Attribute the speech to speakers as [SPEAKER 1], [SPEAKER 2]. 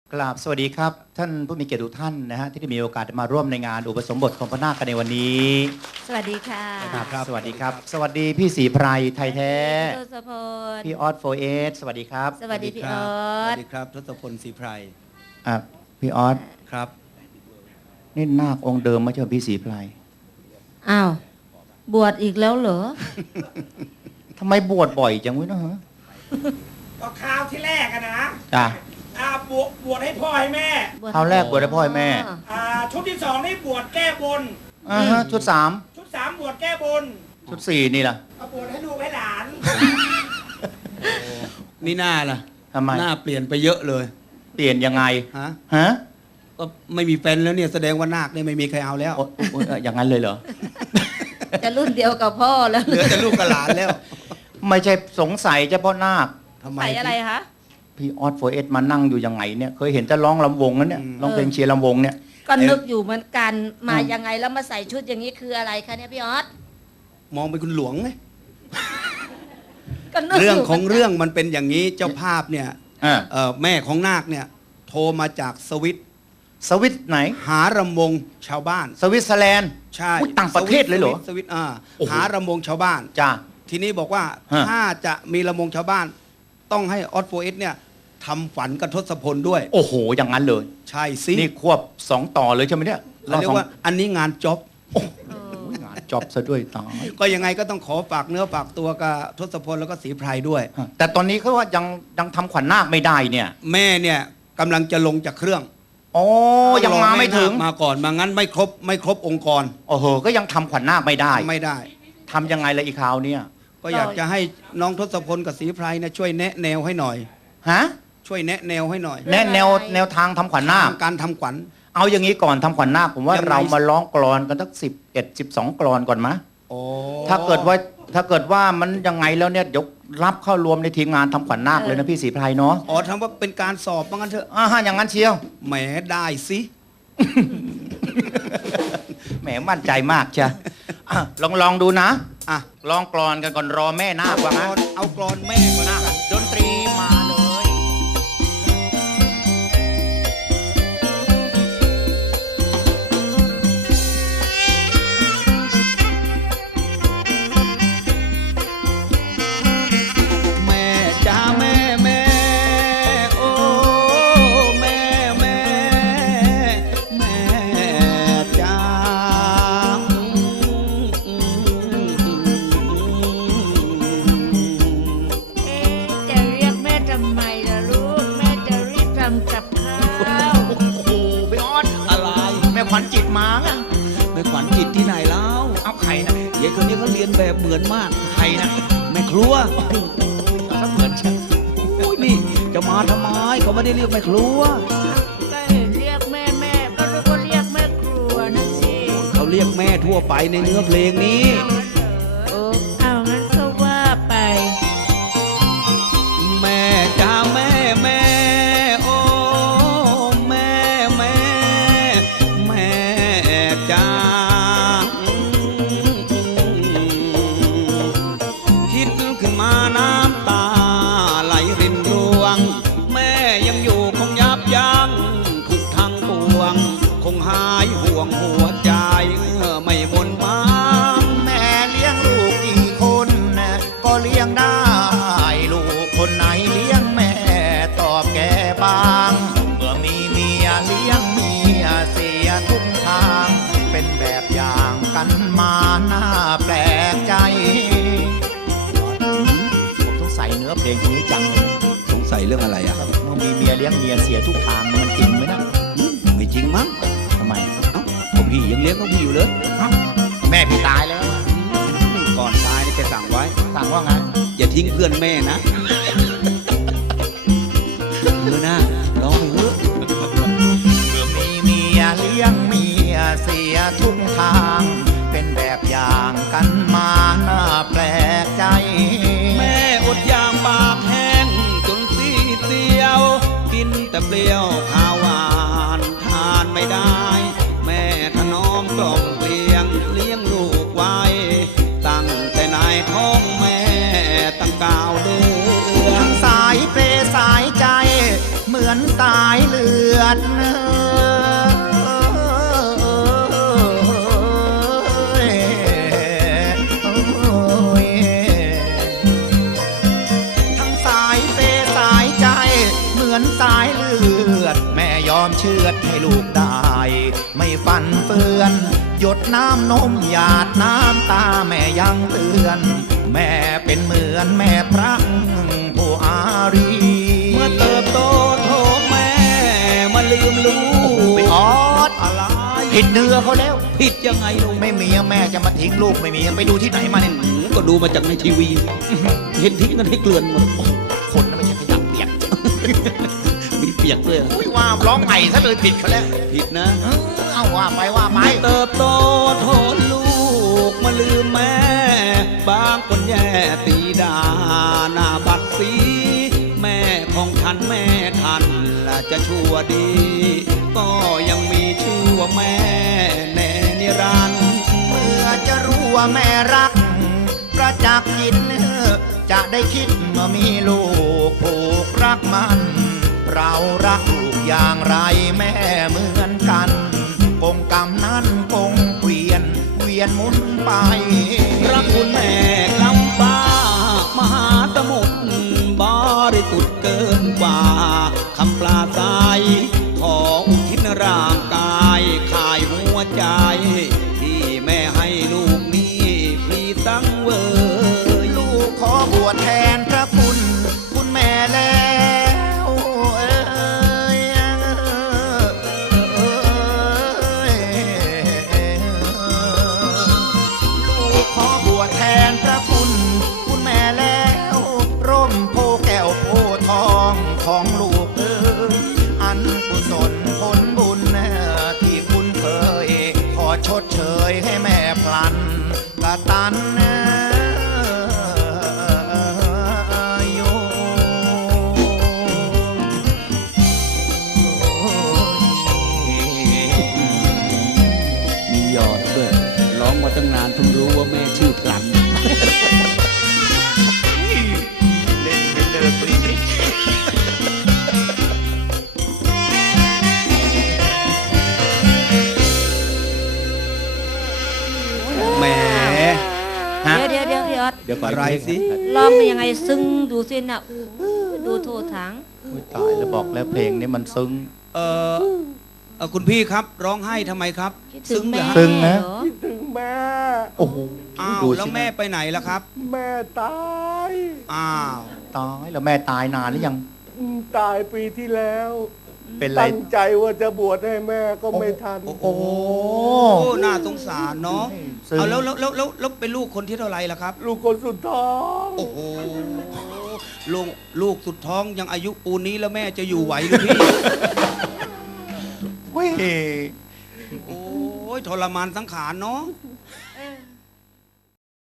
[SPEAKER 1] กราบสวัสดีครับท่านผู้มีเกียรติทุกท่านนะฮะที่ได้มีโอกาสมาร่วมในงานอุปสมบทของพระนาคกันในวันนี้
[SPEAKER 2] สวัสดีค่ะ
[SPEAKER 1] ครับสวัสดีครับ สวัสดีพี่ศรีไพรไทยแท้
[SPEAKER 2] ทศพล
[SPEAKER 1] พี่ออสโฟเอสสวัสดีครับ
[SPEAKER 2] สวัสดีพี่ออ
[SPEAKER 3] สวั
[SPEAKER 2] ส
[SPEAKER 3] สดีครับทศพลศรีไพร
[SPEAKER 1] พี่ออส
[SPEAKER 3] ครับ
[SPEAKER 1] นี่นาคองค์เดิมไม่ใช่พี่ศรีไพร
[SPEAKER 2] อ้าว บวชอีกแล้วเหรอ
[SPEAKER 1] ทำไมบวชบ่อยจังวะเนอะ
[SPEAKER 4] ก็คราวที่แรกอะนะ
[SPEAKER 1] จ้ะ
[SPEAKER 4] บวชให้พ่อให้แม่
[SPEAKER 1] คราวแรกบวชให้พ่อให้แม่
[SPEAKER 4] ชุดที่สองนี่บวชแก้บน
[SPEAKER 1] ชุดสาม
[SPEAKER 4] ชุดสามบวชแก้บน
[SPEAKER 1] ชุดสี่นี่ล่ะ
[SPEAKER 4] เอาบวชให้ลูกให้หลาน
[SPEAKER 3] นี่หน้าล่ะ
[SPEAKER 1] ทำไม
[SPEAKER 3] หน้าเปลี่ยนไปเยอะเลย
[SPEAKER 1] เปลี่ยนยังไง
[SPEAKER 3] ฮะ
[SPEAKER 1] ฮะ
[SPEAKER 3] ก็ไม่มีแฟนแล้วเนี่ยแสดงว่านาคเนี่ยไม่มีใครเอาแล้ว
[SPEAKER 1] โอ๊ยอย่างนั้นเลยเหรอ
[SPEAKER 2] จะรุ่นเดียวกับพ่อแล้ว
[SPEAKER 3] เหลือแต่ลูกกับหลานแล้ว
[SPEAKER 1] ไม่ใช่สงสัยเฉพาะนาค
[SPEAKER 3] ทำไม
[SPEAKER 2] ใส่อะไรคะ
[SPEAKER 1] พี่ออสโฟเอสมานั่งอยู่ยังไงเนี่ยเคยเห็นจะร้องลำวงนั้นเนี่ยร้องเพลงเชียร์ลำวงเนี่ย
[SPEAKER 2] ก็นึกอยู่เหมือนกัน มายังไงแล้วมาใส่ชุดอย่างนี้คืออะไรคะเนี่ยพี่ออส
[SPEAKER 3] มองเป็นคุณหลวงไง
[SPEAKER 2] ก็นึก
[SPEAKER 3] เรื่อง
[SPEAKER 2] ยู่
[SPEAKER 3] ของเรื่องมันเป็นอย่างนี้เจ้าภาพเนี่ย
[SPEAKER 1] อ่า
[SPEAKER 3] แม่ของนาคเนี่ยโทรมาจากสวิต
[SPEAKER 1] สวิตไหน
[SPEAKER 3] หารำวงชาวบ้าน
[SPEAKER 1] สวิตเซอร์แลนด์
[SPEAKER 3] ใช่
[SPEAKER 1] อุ๊ยต่างประเทศเลยเหรอ
[SPEAKER 3] สวิต
[SPEAKER 1] โอ้โห
[SPEAKER 3] หารำวงชาวบ้าน
[SPEAKER 1] จ้า
[SPEAKER 3] ทีนี้บอกว่า
[SPEAKER 1] ฮะ
[SPEAKER 3] ถ้าจะมีรำวงชาวบ้าน ต้องให้ออสโฟเอสเนี่ยทำฝันกับทศพลด้วย
[SPEAKER 1] โอ้โหอย่างนั้นเลย
[SPEAKER 3] ใช่สิ
[SPEAKER 1] นี่ควบ2 ต่อเลยใช่ไหมเนี่ย
[SPEAKER 3] เราเรียกว่าอันนี้งานจ็อบ
[SPEAKER 1] งานจอบซะด้วยตาย
[SPEAKER 3] ก็ยังไงก็ต้องขอฝากเนื้อฝากตัวกับทศพลแล้วก็ศรีไพรด้วย
[SPEAKER 1] แต่ตอนนี้เขาว่ายังทำขวัญนาคไม่ได้เนี่ย
[SPEAKER 3] แม่เนี่ยกำลังจะลงจากเครื่อง
[SPEAKER 1] โอ้ยังมาไม่ถึง
[SPEAKER 3] มาก่อนมางั้นไม่ครบองค์กร
[SPEAKER 1] โอ้โหก็ยังทำขวัญนาคไม่ได้
[SPEAKER 3] ไม่ได้
[SPEAKER 1] ทำยังไงละอีกคราวเนี่ย
[SPEAKER 3] ก็อยากจะให้น้องทศพลกับศรีไพรเนี่ยช่วยแนะแนวให้หน่อย
[SPEAKER 1] ฮะ
[SPEAKER 3] ช่วยแนะแนวให้หน่อย
[SPEAKER 1] แนะแนวทางทำขวัญนาค
[SPEAKER 3] การทำขวัญ
[SPEAKER 1] เอาอย่างนี้ก่อนทำขวัญนาคผมว่า
[SPEAKER 3] ยังไง
[SPEAKER 1] เรามาร้องกลอนกันสัก11-12 กลอนก่อนมะ
[SPEAKER 3] โอ้
[SPEAKER 1] ถ้าเกิดว่ามันยังไงแล้วเนี่ยเดี๋ยวรับเข้ารวมในทีมงานทำขวัญนาคเลยนะพี่ศรีไพรเนาะ
[SPEAKER 3] อ๋อทำว่าเป็นการสอบว่างั้นเถอะ
[SPEAKER 1] อย่างนั้นเชียว
[SPEAKER 3] แหมได้สิ
[SPEAKER 1] แหมมั่นใจมากใช่ลองดูนะ
[SPEAKER 3] อ่ะ
[SPEAKER 1] ลองกรอนกันก่อนรอแม่นาคว่างั้น
[SPEAKER 3] เอากรอนแม่ก่อนนะ
[SPEAKER 1] ดนตรีมาเลย
[SPEAKER 3] แม่จ้าแม่แม่โอ้แม่แม่แม่จ้า
[SPEAKER 2] จะเรียกแม่ทำไมล่ะลูก แม่จะรีบทำกับข้าว
[SPEAKER 1] โอ้โหพี่ออส
[SPEAKER 3] อะไร
[SPEAKER 1] แม่ขวัญจิตมาไง
[SPEAKER 3] ไม่ขวัญจิตที่ไหนแล้ว
[SPEAKER 1] เอาไข่นะ
[SPEAKER 3] ยายคนนี้เขาเรียนแบบเหมือนมาก
[SPEAKER 1] ไข่นะ
[SPEAKER 3] แม่ครัว
[SPEAKER 1] ถ้าเหมือนฉัน
[SPEAKER 3] โอ้ยนี่จะมาทำไมเขาไม่ได้เรียกแม่ครัว
[SPEAKER 2] ก็เห็นเรียกแม่แม่ก็รู้ว่าเรียกแม่ครัวนะสิ
[SPEAKER 3] เขาเรียกแม่ทั่วไปในเนื้อเพลงนี้
[SPEAKER 2] เอางั้นก็ว่าไป
[SPEAKER 3] แม่จ้าแม่แม่โอ้แม่แม่แม่จ้าคิดขึ้นมาน้ำตาไหลรินรวง แม่ยังอยู่คงยับยั้งทุกทางปวง คงหายห่วงหัวใจไม่มนมาง
[SPEAKER 1] แม่เลี้ยงลูกกี่คนนะก็เลี้ยงได้ ลูกคนไหนเลี้ยงแม่ตอบแกบ้าง เมื่อมีเมียเลี้ยงเมียเสียทุกทาง เป็นแบบอย่างกันมาหน้าแปลกใจ ผมต้องใส่เนื้อเพลงตรงนี้จังเลย
[SPEAKER 3] สงสัยเรื่องอะไรอ่ะ
[SPEAKER 1] เมื่อมีเมียเลี้ยงเมียเสียทุกทางมันจริงไหมนะ
[SPEAKER 3] ไม่จริงมั้ง
[SPEAKER 1] ทำไม
[SPEAKER 3] เอ้าผมพี่ยังเลี้ยงของพี่อยู่เลย
[SPEAKER 1] เอ้าแม่พี่ตายแล้ว
[SPEAKER 3] ก่อนตายนี่แกสั่งไว้
[SPEAKER 1] สั่งว่าไง
[SPEAKER 3] อย่าทิ้งเพื่อนแม่นะเออนะร้องไปเถอะ
[SPEAKER 1] เมื่อมีเมียเลี้ยงเมียเสียทุกทาง เป็นแบบอย่างกันมาหน้าแปลกใจ
[SPEAKER 3] แม่อดอยากปากแห้งจนซีดเซียว กินแต่เปรี้ยวข้าวหวานทานไม่ได้ แม่ถนอมกล่อมเกลียงเลี้ยงลูกไว้ ตั้งแต่ในท้องแม่ตั้ง9 เดือน
[SPEAKER 1] สายเปรสายใจ เหมือนสายเลืดทั้งสายเปสายใจเหมือนสายเลือดแม่ยอมเชือดให้ลูกได้ ไม่ฟันเฟือนหยดน้ำนมหยาดน้ำตาแม่ยังเตือน แม่เป็นเหมือนแม่พระผู้อารี
[SPEAKER 3] เมื่อเติบโตโทแม่มาลืมลูก
[SPEAKER 1] ไปออด
[SPEAKER 3] อะไร
[SPEAKER 1] ผิดเนื้อเขาแล้ว
[SPEAKER 3] ผิดยังไงลูก
[SPEAKER 1] ไม่มีแม่จะมาทิ้งลูกไม่มีไปดูที่ไหนมาเนี่ย
[SPEAKER 3] ก็ดูมาจากในทีวี เห็นทิ้งกันให้เกลื่อนหมด
[SPEAKER 1] คนนั้นไม่ใช่ขยะเปียก
[SPEAKER 3] มีเปียกด้วยเหรอ
[SPEAKER 1] อุ้ยว่าร้องใหม่ซะเลยผิดเขาแล้ว
[SPEAKER 3] ผิดนะ
[SPEAKER 1] เอาว่าไปว่าไป
[SPEAKER 3] เติบโตโทษลูกมาลืมแม่ บางคนแย่ตีดาหน้าบัดสี แม่ของฉันแม่ทันละจะชั่วดี ก็ยังมีชื่อว่าแม่แน่นิรันดร์
[SPEAKER 1] เมื่อจะรู้ว่าแม่รัก ประจักษ์จิตจะได้คิดเมื่อมีลูกผูกรักมัน เรารักลูกอย่างไรแม่เหมือนกันกงกรรมนั้นคงเวียนหมุนไป
[SPEAKER 3] รักคุณแม่ลำฟ้ามหาสมุทรบริสุทธิ์เกินกว่าคำปลาใสขออุทิศร่างกายขายหัวใจ ที่แม่ให้ลูกนี้พลีสังเวย
[SPEAKER 1] ลูกขอบวชแทนพระคุณแม่แล้วลูกขอบวชแทนพระคุณแม่แล้วร่มโพแก้วโพทองของลูกอันกุศลผลบุญที่คุณเคยขอชดเชยให้แม่พลันกตันโย
[SPEAKER 3] มีหยอดด้วยร้องมาตั้งนานเพิ่งรู้ว่าแม่ชื่อพลัน
[SPEAKER 1] เล่นเป็นเลิกปรี
[SPEAKER 3] แหม
[SPEAKER 1] ฮะ
[SPEAKER 2] เดี๋ยวพี่ออด
[SPEAKER 3] เดี๋ยวก่อนอะไรสิ
[SPEAKER 2] ลองเป็นยังไงซึ้งดูสิน่ะดูโทษถัง
[SPEAKER 1] อุ๊ยตายแล้วบอกแล้วเพลงนี้มันซึ้ง
[SPEAKER 3] เออคุณพี่ครับร้องไห้ทำไมครับ
[SPEAKER 2] คิดถึงแม่
[SPEAKER 1] ซึ้งนะ
[SPEAKER 2] เหรอ
[SPEAKER 4] ถึงแม่
[SPEAKER 1] โอ้โห
[SPEAKER 3] อ้าว
[SPEAKER 1] ดูสิ
[SPEAKER 3] แล้วแม่ไปไหนล่ะครับ
[SPEAKER 4] แม่ตาย
[SPEAKER 3] อ้าว
[SPEAKER 1] ตายแล้วแม่ตายนานหรือยัง
[SPEAKER 4] ตายปีที่แล้ว
[SPEAKER 1] เป็นไร
[SPEAKER 4] ตั้งใจว่าจะบวชให้แม่ก็ไม่ทัน
[SPEAKER 3] โอ้โหน่าสงสารเนาะ
[SPEAKER 1] ซึ้ง
[SPEAKER 3] เอาแล้วเป็นลูกคนที่เท่าไหร่ล่ะครับ
[SPEAKER 4] ลูกคนสุดท้อง
[SPEAKER 3] โอ้โหลูกสุดท้องยังอายุปูนนี้แล้วแม่จะอยู่ไหวหรือพี่
[SPEAKER 1] เฮ้ย
[SPEAKER 3] โอ้ยทรมานสังขารเนาะ